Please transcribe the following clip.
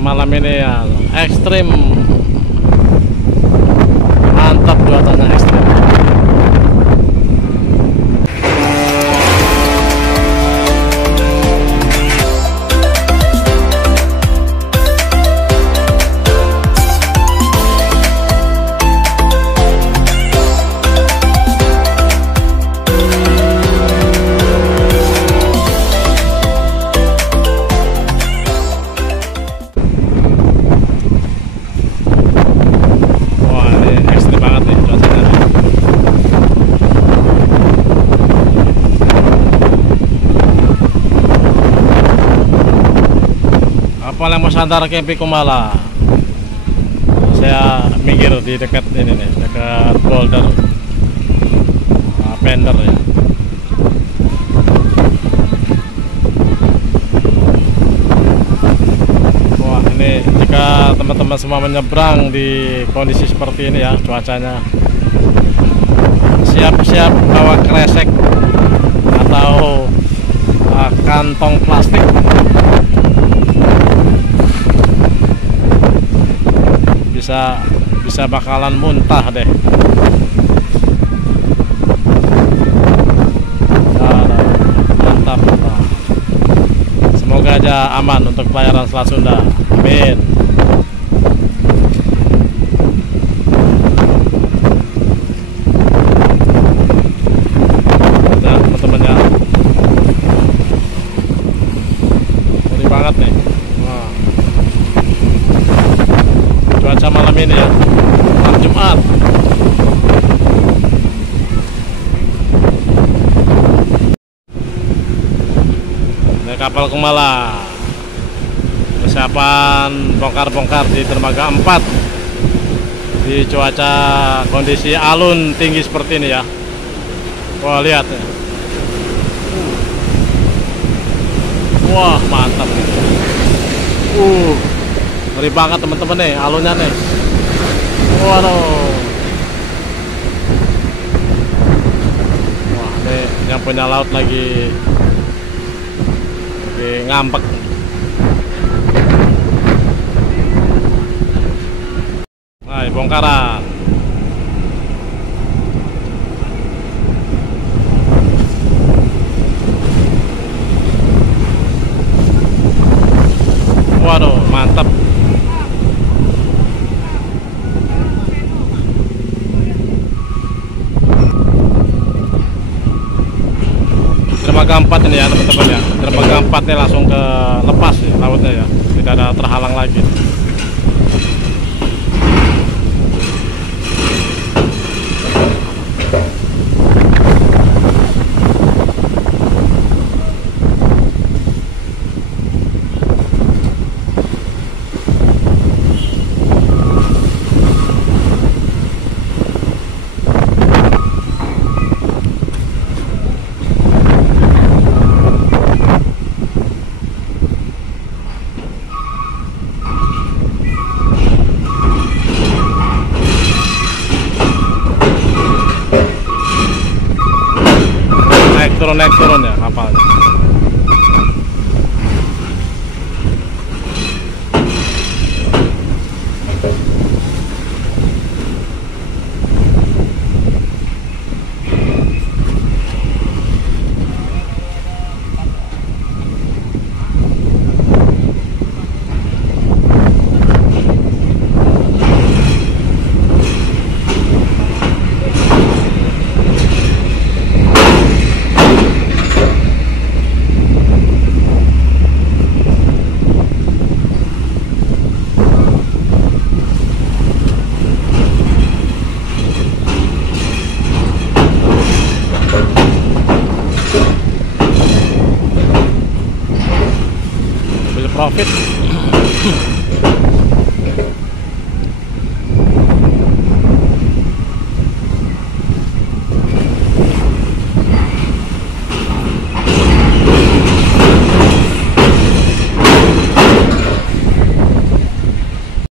malam ini ya ekstrim, mantap cuacanya ekstrim. Paling Nusantara Camping Kumala. Saya minggir di dekat ini nih, dekat boulder Pender ya. Wah, ini jika teman-teman semua menyeberang di kondisi seperti ini ya, cuacanya, siap-siap bawa kresek atau kantong plastik. Bisa bakalan muntah deh. Mantap. Semoga aja aman untuk pelayaran Selat Sunda. Amin. Nah, teman-temannya ngeri banget nih. Cuaca malam ini ya, malam Jumat. Ini kapal Kumala, persiapan bongkar-bongkar di dermaga 4 di cuaca kondisi alun tinggi seperti ini ya. Wah, lihat ya. Wah, mantap. Ngeri banget teman-teman nih alunnya nih. Waduh. Wah, nih yang punya laut lagi ngambek. Nah, bongkaran. Waduh, mantap. Dermaga 4 ini ya teman-teman ya. Dermaga 4 nih langsung ke lepas ya, lautnya ya. Tidak ada terhalang lagi. Naik turun ya kapalnya. Profit.